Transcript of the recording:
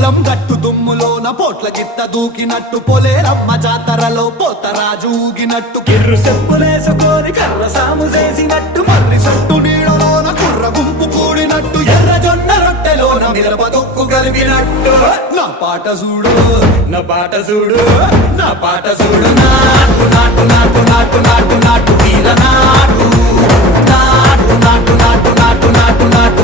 పొలం గట్టు దుమ్ములోన పోట్ల గిత్త దూకినట్టు పొలేరమ్మ జాతరలో పోతరాజు ఊగినట్టు కిర్రు చెప్పులేసుకొని కర్ర సాము చేసినట్టు మర్రి సొట్టు నీడలోన కుర్ర గుంపు కూడినట్టు ఎర్ర జొన్న రొట్టెలోన మిరప దొక్కు కలిపినట్టు నా పాట చూడు నా పాట చూడు నా పాట చూడు నాటు నాటు నాటు నాటు నాటు నాటు వీర నాటు నాటు నాటు నాటు నాటు నాటు నాటు